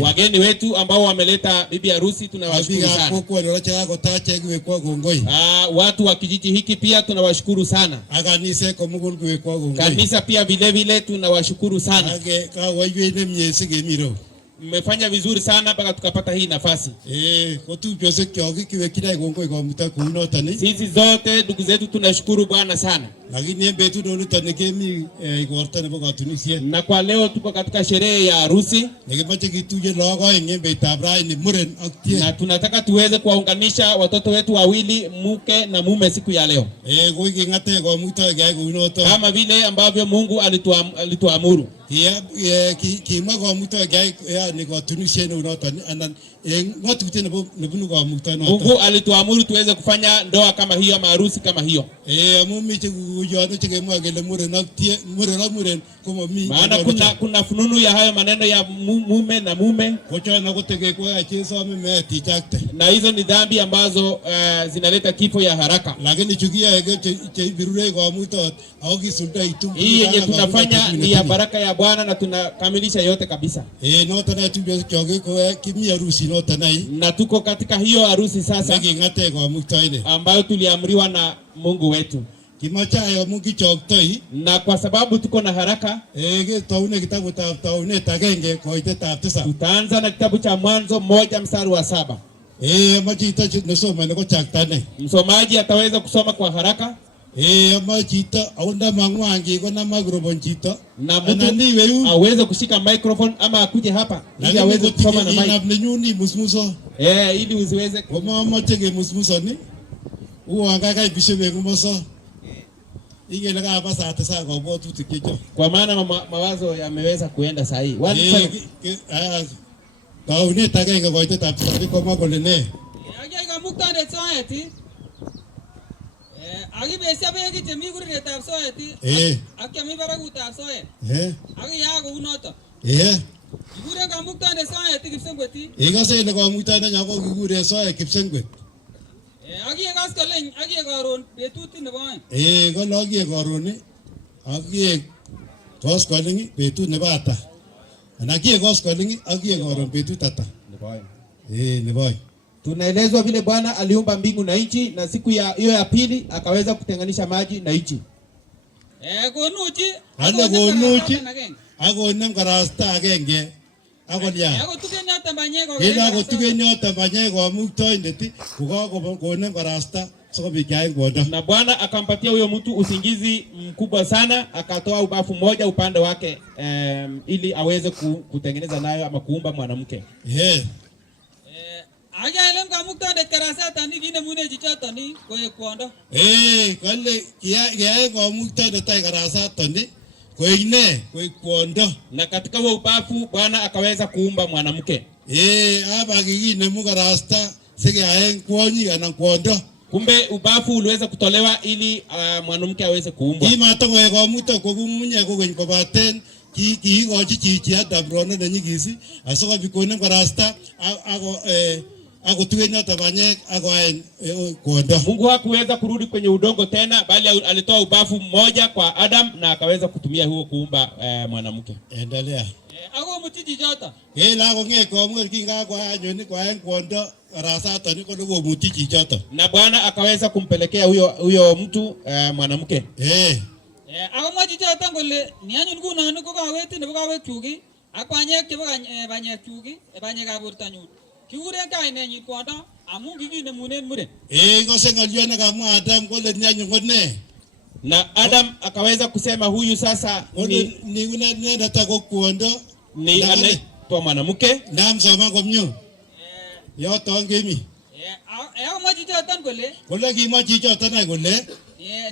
Wageni wetu ambao wameleta bibi harusi tunawashukuru sana. Watu wa kijiji hiki pia tunawashukuru sana. Kanisa pia vile vile tunawashukuru sana. Mmefanya vizuri sana mpaka tukapata hii nafasi. Sisi zote ndugu zetu tunashukuru Bwana sana. Na kwa leo tuko katika sherehe ya harusi. Na tunataka tuweze kuwaunganisha watoto wetu wawili, mke na mume, siku ya leo. Kama vile ambavyo Mungu alituamuru. Mungu alituamuru tuweze kufanya ndoa kama hiyo, harusi kama hiyo. Maana kuna fununu ya hayo maneno ya mume na mume. Na hizo ni dhambi ambazo zinaleta kifo ya haraka. Hii yenye tunafanya ni ya baraka ya Bwana na tunakamilisha yote kabisa. Na tuko katika hiyo harusi sasa ambayo tuliamriwa na Mungu wetu. Na kwa sababu tuko na haraka, tutaanza na kitabu cha Mwanzo 1 mstari wa 7. Msomaji ataweza kusoma kwa haraka. Na mtu aweze kushika microphone ama akuje hapa ili aweze kusoma na mic. Ili usiweze kwa maana mawazo yameweza kuenda sahihi. Agi besa begi temi guru ne tab soeti. Akami baragu tab soe. Agi ya go unoto. Gure ga mukta ne soeti kipsengweti. Gase ne go mukta ne nyako gure soe kipsengwet. Agi gas kalen agi garon betut ne boen. Go logi garon ni. Agi gas kalen betut ne bata. Anagi gas kalen agi garon betut ata. Ne boen. Ne boen. Tunaelezwa vile Bwana aliumba mbingu na nchi, na siku hiyo ya pili akaweza kutenganisha maji na nchi. Gonuchi agonem karasta agenge agolia agotugenya tambanyego muktoindeti kugonem karasta sokobikae ngodo. Na Bwana akampatia huyo mtu usingizi mkubwa sana, akatoa ubafu moja upande wake ili aweze kutengeneza nayo ama kuumba mwanamke. Aga elem ka mukta de karasa tani gine mune jicha tani koe kuondo. Kale kia kwa mukta de tai karasa tani koe kuondo. Na katika huo ubafu Bwana akaweza kuumba mwanamke. Hapa gine mukarasta sege aeng kuonyi ana kuondo. Kumbe ubafu uliweza kutolewa ili mwanamke aweze kuumbwa. Ima to kwa mukta kwa munye kwa kwenye kobaten ki goji chichi hata brona na nyigisi asoka bikone karasta ako tugenyota banyek ako kuondoa. Mungu hakuweza kurudi kwenye udongo tena, bali alitoa ubafu mmoja kwa Adam na akaweza kutumia huo kuumba mwanamke. Endelea. Ako mutiji jota. La ako ngeko mwe kinga kwa anyoni kwa kuondoa rasa tani kwa ndugu mutiji jota. Na Bwana akaweza kumpelekea huyo mtu mwanamke. Ako mutiji jota ngole ni anyoni kuna nuko kwa weti ne kwa wetugi akwanyek ke banyek tugi banyek aburtanyut. Kigure kaine nyi kwata amu gigine munen muren. Gose ngaliona kama Adam kole nyanyo ngone. Na Adam akaweza kusema huyu sasa ni nenda tako kuondo ni anaitwa mwanamke na msoma komnyo. Yoto ngemi. Maji jotan kole ki maji jotan kole.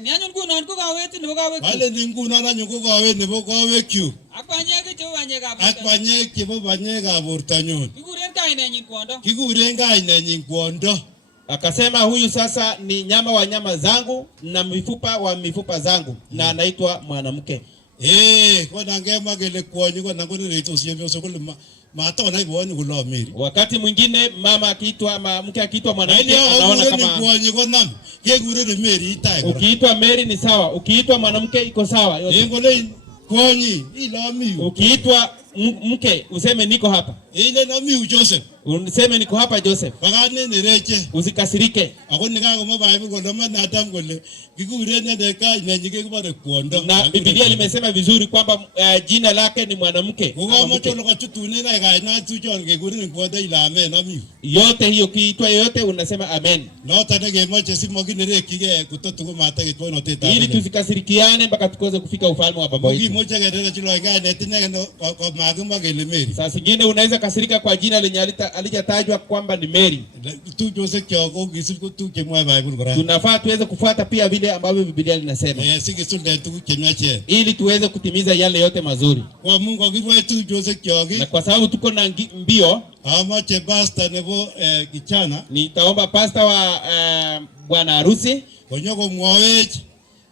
Nyanyo ngunon ko kawet nebo kawek. Ale ni ngunon anyo ko kawet nebo kawek yu. Akbanyek chebo banyek ab. Akbanyek chebo banyek ab bortanyon. Kiguren kainenyin kwondo. Kiguren kainenyin kwondo. Akasema huyu sasa ni nyama wa nyama zangu na mifupa wa mifupa zangu na anaitwa mwanamke. Kwa ngema gele kwonyi kwa ngone leto sio sokole mato na iboni kulo Mary. Wakati mwingine mama akiitwa mke akiitwa mwanamke anaona kama kwonyi kwa nam. Kegure ni Mary itai. Ukiitwa Mary ni sawa, ukiitwa mwanamke iko sawa yote. Ngole kwonyi ilami. Ukiitwa mke useme niko hapa. Ile nami Joseph. Useme niko hapa Joseph. Bagane nireche. Usikasirike. Akoni kago Bible ngoloma na Adam gole. Kikure nende kai nyike kubare kuondo. Na Biblia limesema vizuri kwamba jina lake ni mwanamke. Kwa moto lokatutune na kai na tujon kekure kuondo ila amen nami. Yote hiyo kiitwa yote unasema amen. No tadege moche simoginere kige kutotu ko mata ke kono teta. Ili tusikasirikiane mpaka tukose kufika ufalme wa baba yetu. Moche gedera chilo kai netine kwa magumba gelemeri. Sasa zingine unaweza kasirika kwa jina lenye alijatajwa kwamba ni Mary. Tu Joseph kyoko gisiku tu kemwa Bible kora. Tunafaa tuweze kufuata pia vile ambavyo Biblia linasema. Sigisunde tu kemyache. Ili tuweze kutimiza yale yote mazuri. Kwa Mungu akifanya tu Joseph kyoki. Na kwa sababu tuko na mbio, amache pastor nebo kichana. Nitaomba pastor wa bwana harusi konyoko mwawech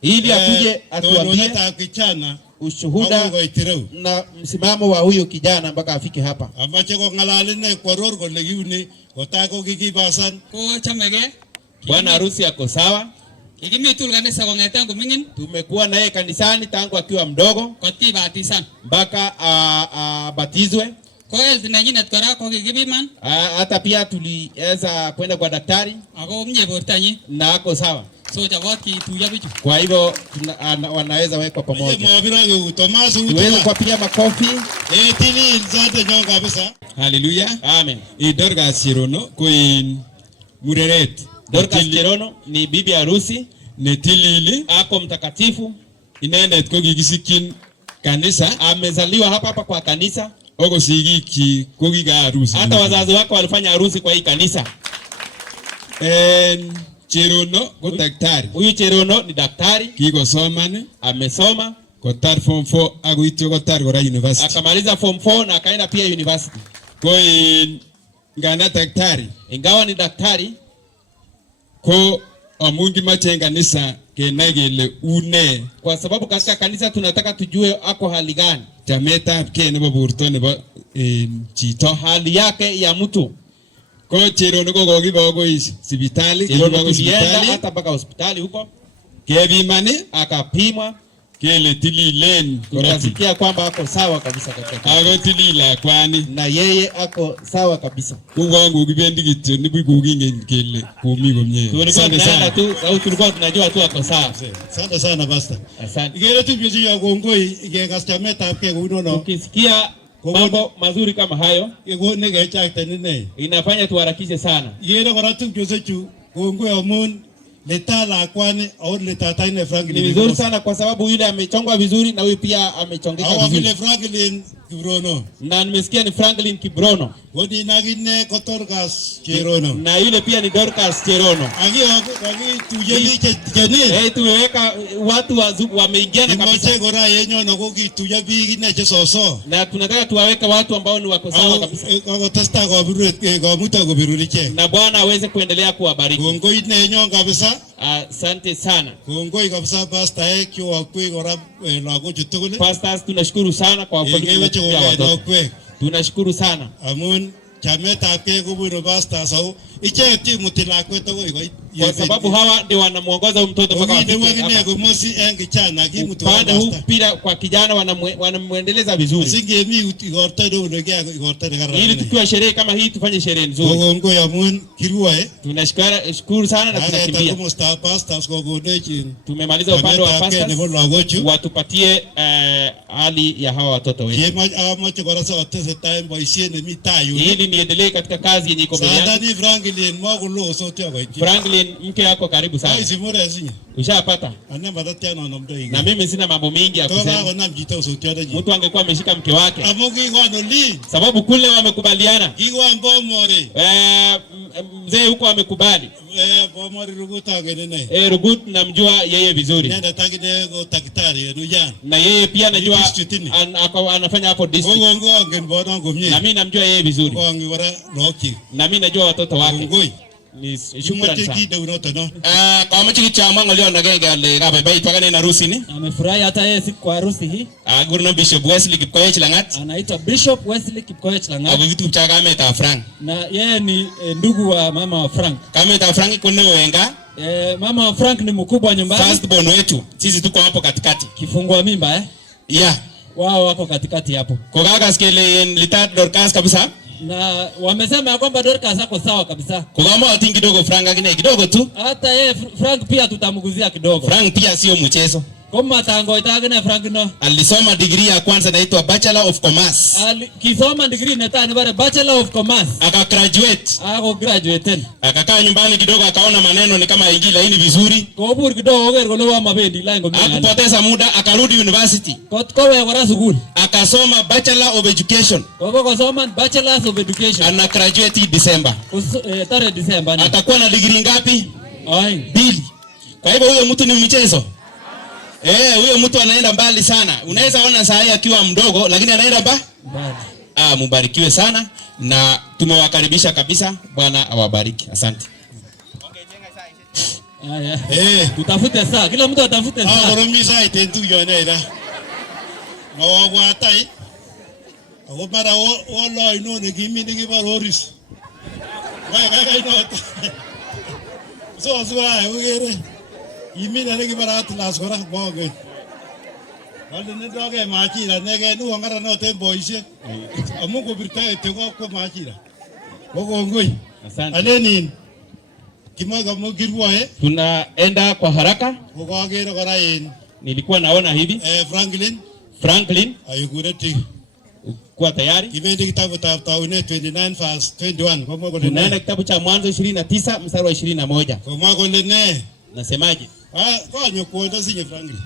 ili akuje atuambie kichana ushuhuda na msimamo wa huyo kijana mpaka afike hapa. Amache ko ngalale ne koror kole kiuni kotako kikibasan ko chamege. Bwana harusi yako sawa. Kikimitul kanisa kong'eten koming'in. Tumekuwa naye kanisani tangu akiwa mdogo Kotibatisan mpaka batizwe. Ko health nenyinet kora ko kikipiman. Hata pia tuliweza kwenda kwa daktari. Ako mnye bortanyi. Na ako sawa. So jabot kituya bichu. Kwa hivyo wanaweza wekwa pamoja. Tuweze kuwapigia makofi. Tili zote nyo kabisa. Hallelujah. Amen. Dorcas Cherono kuin mureret. Dorcas Cherono ni bibi harusi netilili ako mtakatifu. Inendet ko kikisikin kanisa, amezaliwa hapa kwa kanisa. Oko sigiki ko kika harusi. Hata wazazi wake walifanya harusi kwa hii kanisa. Cherono ko daktari. Huyu Cherono ni daktari. Kikosomane, amesoma kotar form 4 akoityo kotar kora university. Akamaliza form 4 na akaenda pia university. Ko ngana daktari, ingawa ni daktari, ko amungi mache kanisa kenai kele une, kwa sababu katika kanisa tunataka tujue ako hali gani. Chametabgei nebo borto nebo chito, hali yake ya mtu. Ko Cherono ko kokiba koi sipitali, tulienda hata mpaka hospitali huko. Kepimani, akapimwa, kele tililen, tukasikia kwamba ako sawa kabisa katika. Ako tilila kwani, na yeye ako sawa kabisa. Kuwangu kibendi kityo nibu kukingen kele kumi komye. Asante sana tu, au tulikuwa tunajua tu ako sawa. Asante sana pastor. Asante. Igere tu bisi ya kongoi igeka chametabgei kunono. Ukisikia mambo mazuri kama hayo, inafanya tuharakishe sana. Yeye kora tu Josechu kongoi amun letala kwani au letata ine Franklin. Ni vizuri sana kwa sababu yule amechongwa vizuri na huyu pia amechongeka vizuri. Au Franklin Kibrono. Na nimesikia ni Franklin Kibrono. Wodi nagine ko Dorcas Cherono. Na yule pia ni Dorcas Cherono. Agi tuje jeni. Tumeweka watu wameingiana kabisa. Mmoja gora yenyo na ko kituja bigi na chesoso. Na tunataka tuwaweke watu ambao ni wako sawa kabisa. Ko testa ko biru ko muta ko biruliche. Na Bwana aweze kuendelea kuwabariki. Kongoi nenyo kabisa. Asante sana. Kongoi kabisa pastor kwa gora lago chutugule. Pastors tunashukuru sana kwa wafanyikazi wa watoto. Tunashukuru sana. Amun chametabgei kubunu pastor sau ichek timu tilakweto koi. Kwa sababu hawa ndio wanamuongoza mtoto mpaka afike hapa. Upande huu pia kwa kijana wanamuendeleza vizuri. Singemi igorta ndio igorta ngara. Ili tukiwa sherehe kama hii tufanye sherehe nzuri. Ngo ya mun kiruae. Tunashukuru sana na tunakimbia. Tumemaliza upande wa pastors. Watupatie hali ya hawa watoto wetu. Ili niendelee katika kazi yenye iko mbele yangu. Franklin, mke yako karibu sana. Ushapata? Na mimi sina mambo mingi ya kusema. Mtu angekuwa ameshika mke wake. Sababu kule wamekubaliana. Mzee huko amekubali. Rugut namjua yeye vizuri. Na yeye pia anajua anafanya hapo district. Na mimi namjua yeye vizuri. Na mimi najua watoto wake. Ni shukrani sana. Kwa mchiki cha mwango leo na genge ale kabai tukane na harusi ni. Amefurahi hata yeye siku kwa harusi hii. Gurno Bishop Wesley Kipkoech Langat. Anaitwa Bishop Wesley Kipkoech Langat. Abo vitu cha kama ta Frank. Na yeye ni ndugu wa mama wa Frank. Kama ta Frank kuna wenga. Mama wa Frank ni mkubwa nyumbani. First born wetu. Sisi tuko hapo katikati. Kifungua mimba Yeah. wao wako katikati hapo. Kogagas kele litat Dorcas kabisa. Na wamesema kwamba Dorcas ako sawa kabisa. Kogama ati kidogo Frank akine kidogo tu. Hata yeye Frank pia tutamguzia kidogo. Frank pia sio mchezo. Kama tango itagene Frank no. Alisoma degree ya kwanza inaitwa Bachelor of Commerce. Kisoma degree ni bare Bachelor of Commerce. Aka graduate. Ako graduate. Akakaa nyumbani kidogo akaona maneno ni kama ingi laini vizuri. Kobur kidogo oger golowa mabendi la ngombe. Akupoteza muda akarudi university. Kowe kwa school. Akasoma Bachelor of Education. Kowe kusoma Bachelor of Education. Ana graduate December. Tarehe December. Atakuwa na degree ngapi? 2. Kwa hivyo huyo mtu ni mchezo. Huyo mtu anaenda mbali sana. Unaweza ona saa hii akiwa mdogo lakini anaenda mbali. Mubarikiwe sana na tumewakaribisha kabisa. Bwana awabariki. Asante. Tutafute saa. Kila mtu atafute saa. Oromisa itentu yonera. Mawawatai. Ako para wala inone kimi ni kibaroris. Wai inot. So ugere. Kimi na kibarat lasora boge. Wale ne doge machira nege nu ngara no tembo ise. Amungu birta etego ko machira. Bogo ngoi. Asante. Aleni. Kimaga mugirwa tunaenda kwa haraka. Bogagero karain. Nilikuwa naona hivi. Franklin. Ayugureti. Kwa tayari. Kimendi kitabu Taunet 29 verse 21. Kwa mwago lene. Tunaenda kitabu cha Mwanzo 29 mstari wa 21. Kwa mwago lene. Nasemaje? Kwa nyokuonda sinye Franklin.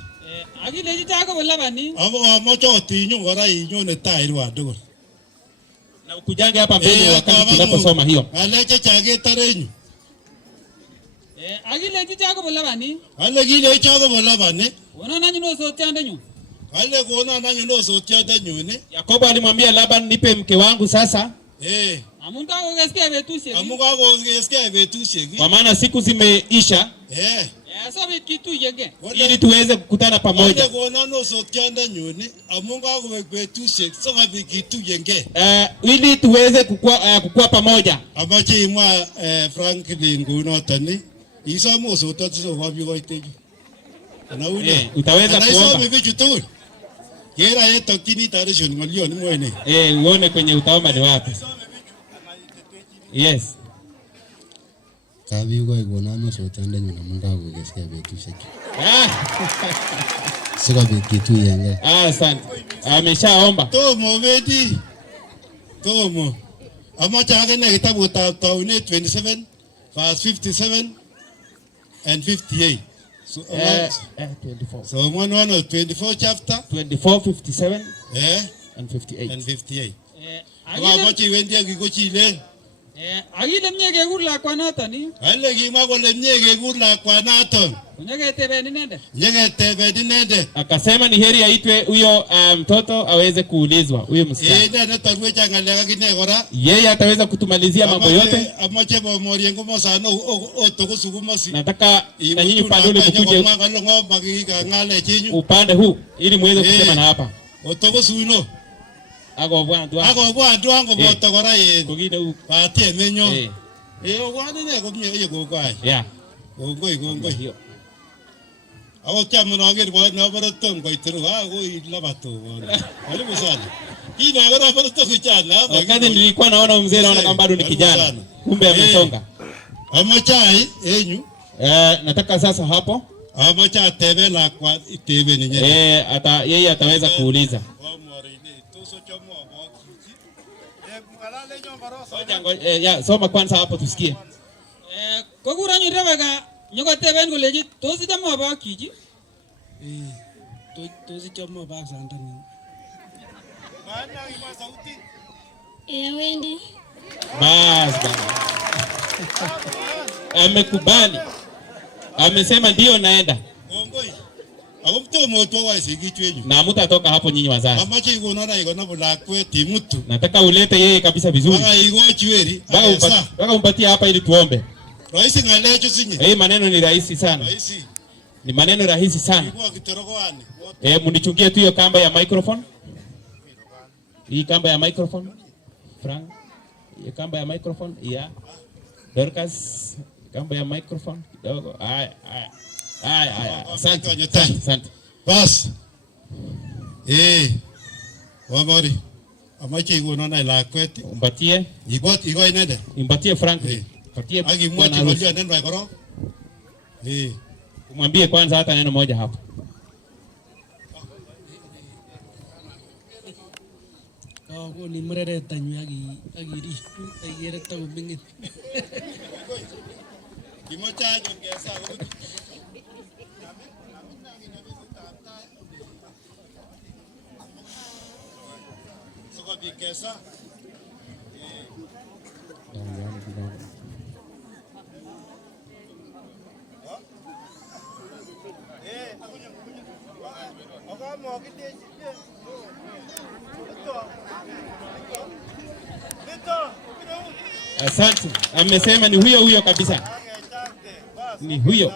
Agile jitako bolabani. Amo mocho tinyo ngora inyo ne tairwa dogo. Na ukujange hapa mbele wakati tunaposoma hiyo. Aleche chage tarenyu. Agile jitako bolabani. Ale gile chage bolabani. Wana nanyu no sotiande nyu. Ale kuona nanyu no sotiande nyu ne. Yakobo alimwambia Laban, nipe mke wangu sasa. Amunga ongesikia vetusie. Amunga ongesikia vetusie. Kwa maana siku zimeisha. So kitu yenge. Ili tuweze kukutana pamoja. Ale kuona no sotiande nyu ne. Amunga vetusie so kitu yenge. Ili tuweze kukua pamoja. Amache imwa Franklin kuno tani. Isa moso tatizo wapi goiteju. Na ule utaweza kuomba. Ana vitu tu. Yera yeto kini tarisho ni ngolio ni mwene. Uone kwenye utaomba ni wapi. Yes. Kabi go igona no so tande nyuna munga go gesikia betu sheki. Sika bikitu yenge. Asante. Ameshaomba. Tomo bedi. Tomo. Amacha agene kitabu Taunet 27 verse 57 and 58. So 24. So 24 chapter 24, 57 and 58. And 58. Amachi wendia gigochile. Agile mnyege gurla kwa natani. Ale gima ko lemnyege gurla kwa naton. Unyege tebe ni nende. Nyege tebe ni nende. Akasema ni heri aitwe huyo mtoto aweze kuulizwa huyo msichana. Nende tarwe changalega kine gora. Yeye ataweza kutumalizia mambo yote. Amache bo moriengo mosano otoko sugumasi. Nataka na nyinyi upande ule mkuje upande huu ili muweze kusema na hapa. Otoko suino. Ako bwandu ango boto gora ye. Kugine u. Patie menyo. Ogwane ne ko mye ye go kwai. Yeah. Gongoi. Awo kyamu no ger bo no boro tom ko itru go ilabato. Ali musana. Ina gora boro to kuchana. Wakati nilikuwa naona mzee naona kama bado ni kijana. Kumbe amesonga. Amachai enyu. Nataka sasa hapo. Amacha tebe la kwa tebe ni nyene. Yeye ataweza kuuliza. Soma kwanza hapo tusikie. Kokura nyurabega nyoka teben koleji tosi jamo ba kiji. Tosi jamo ba santani. Bana ima sauti. Wendi. Bas. Amekubali. Amesema ndio naenda. Ngongoi. Awumto moto wa sigichwenyu. Na mtatoka hapo nyinyi wazazi. Amache igona na igona bulakwe timutu. Nataka ulete yeye kabisa vizuri. Baka igochweri. Baka umpatie hapa ili tuombe. Rahisi ngalecho sinye. Maneno ni rahisi sana. Rahisi. Ni maneno rahisi sana. Munichungie tu hiyo kamba ya microphone. Hii kamba ya microphone. Frank. Hii kamba ya microphone. Yeah. Dorcas. Kamba ya microphone. Kidogo. Asante. Bas. Wamori. Amache ikono na lakwet. Mpatie. Iko inende. Mpatie Franklin. Mpatie. Akimwache walio neno koro. Umwambie kwanza hata neno moja hapo. Ko ni murere tanyu agiri agere ta mingin. Kimocha nyongeza. Soko bikesa. Asante. Amesema ni huyo kabisa. Ni huyo.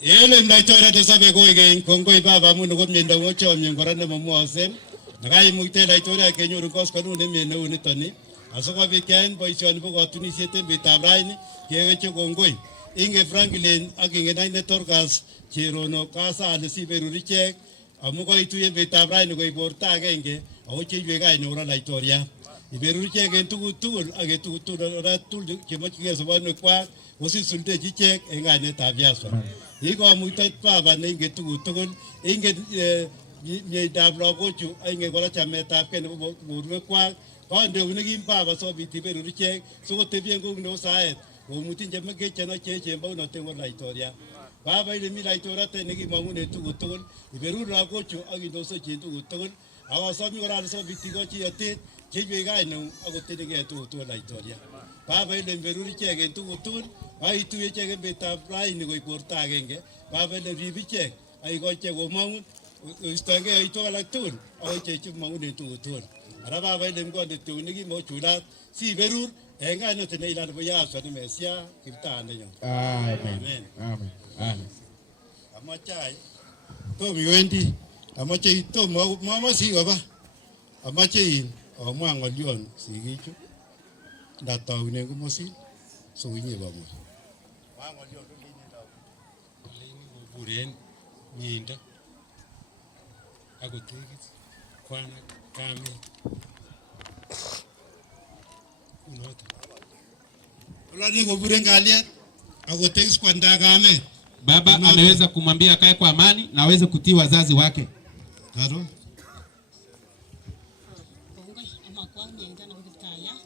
Ele ndaitore tesabe koige kongoi baba mun ko myenda ngocho myengorane mamuosen. Nakai muite ndaitore kenyoru koskonu ne myene unitoni. Asokobit kein boisioni bo kotunisiet en betab raini keweche kongoi. Inge Franklin ak inge Naine Dorcas Cherono kasale siberurichek amu koituye betab raini koi borta agenge ako cheiwe kainyo Laitoriat. Iberurichek en tuguk tugul ak tuguk tugul ora tugul chemochige sobonwekwak osisuldechi ichek en kainetab Yesu. Ikomuita baba ne inge tuguk tugul inge miendab lagochu inge kora chametabgei nebo borwekwak konde unikim baba sobit iberurichek sikotebien kou nebo saet komutin chemengech chechen bounoten ko Laitoriat. Baba ile mi Laitoriat nekimong'une tuguk tugul iberur lagochu ak indosochi tuguk tugul akosomi kora sobit ikochi yotet cheiwei kaineu akotenegei tuguk tugul Laitoriat. Baba ile iberur ichek en tuguk tugul aituye ichek en betab raini koik borto agenge. Baba ile rib ichek akikochi ichek komong'un istoengei yoitwek alak tugul akoi ichek chemong'unen tuguk tugul. Ara baba ile mkonde unikim ochulat siberur en kainet neila nebo Yesu ne Mesia kiptandenyo. Amen. Amen. Amen. Amachai tom iwendi amache tom mama sikoba amache omwa ng'olyon sikichu ndataunen komosi soinye babo mwa ng'olyon koburen miendo akotekis kwana kamet unoto olani koburen kalyet akotekis kwanda kamet. Baba ameweza kumwambia akae kwa amani na aweze kutii wazazi wake. Taro.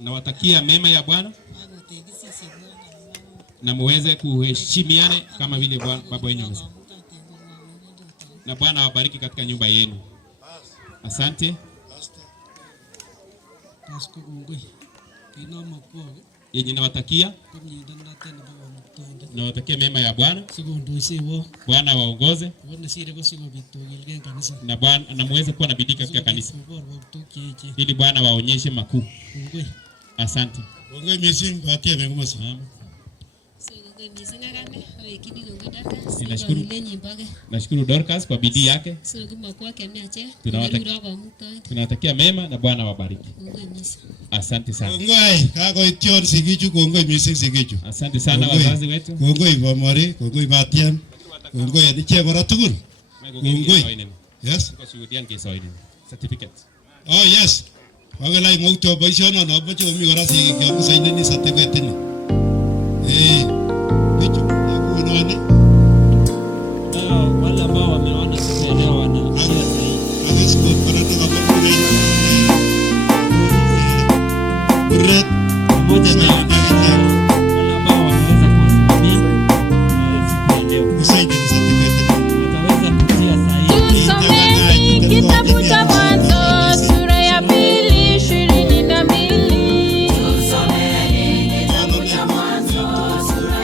Na watakia mema ya Bwana. Na muweze kuheshimiane kama vile baba wenu amesema. Na Bwana awabariki katika nyumba yenu. Asante. Yenye nawatakia. Nawatakia mema ya Bwana. Bwana waongoze. Na Bwana na muweze kuwa na bidii katika kanisa. Ili Bwana waonyeshe makuu. Asante. Ngoi missing batie mengu sana. Nashukuru Dorcas kwa bidii yake. Tunawatakia mema na Bwana wabariki. Asante sana. Ngoi kako ition sikichu kongoi missing sikichu. Asante sana wazazi wetu. Kongoi Bomori, kongoi Batiem. Kongoi adiche kora tugul. Kongoi. Yes. Certificate. Oh yes. Wagelai mauto boisiono no bocho mi kora sikik yo kusaideni certificate ni. Bicho kunoane. Wale ambao wameona leo wana Ageskot para tu kapal kure. Kuret pamoja na wale ambao wanaweza kusimamia siku ya leo. kusaideni certificate. Wataweza kutia sahihi. Tusomeni kitabu cha Mwanzo sura ya 2:22. Tusomeni kitabu cha Mwanzo sura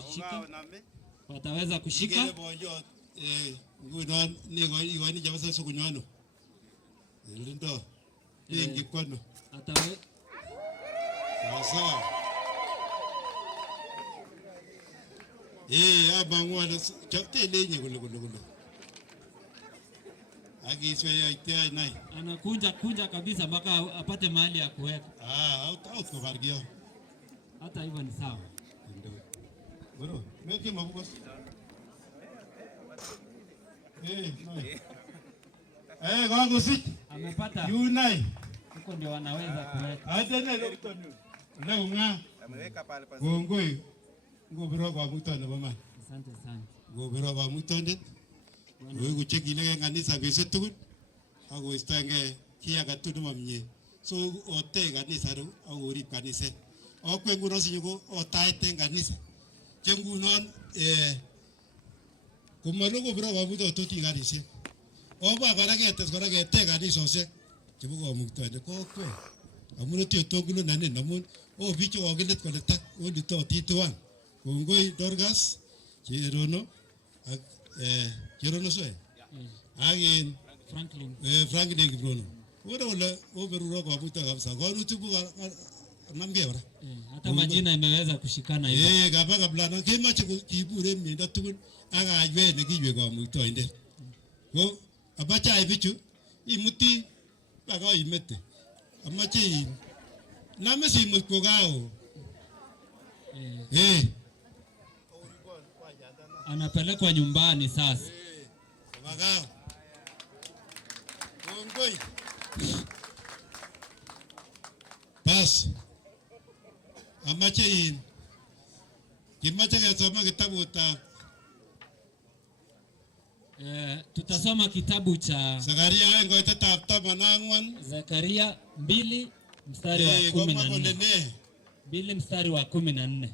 kushika. Wataweza kushika. Ngunon ni jabasa sukunywano. Lindo. Ingi kwano. Atawe. Sawa. Abangwana chote lenye gulo. Agiswe ya itia nai. Anakunja kabisa mpaka apate mahali ya kuweka. Out kwa vargio. Hata hivyo ni sawa. Ndio. Bro, meki mabukos. Kwangu si. Amepata. Yunai. Huko ndio wanaweza kuweka. Hata leo nga. Ameweka pale pale. Ngongoi. Ngobiro kwa mutanda mama. Asante sana. Ngobiro kwa mutanda. Wewe kuchekile kanisa besetu. Ako istange kia katudu mamnye. So ote kanisa ru au uri kanisa. Okwe nguno sinyuko otaite kanisa. Jengunon kumalo ngobiro kwa mutanda toti kanisa. Oba karage te kanisa ose. Chibuko mutanda ko okwe. Amuno tio togulo nane namun bicho wagelet koleta odi to tituan. Kongoi Dorgas Cherono ak Cherono soe. Again Franklin Bruno. Wala overuro kwa buta kabisa. Kwa rutubu namge ora. Hata majina imeweza kushikana hivyo. Gaba blana kema kibure minda tukun aga ajwe ne kijwe kwa muito inde. Ko abacha ibichu imuti baga imete. Amachi namesi mukogao. Anapelekwa nyumbani sasa. Magao. Ngoi. Pas. Amache in. Kimache kusoma kitabu ta. Tutasoma kitabu cha Zakaria ngo itatapta manangwan. Zakaria 2 mstari wa 14. 2 mstari wa 14.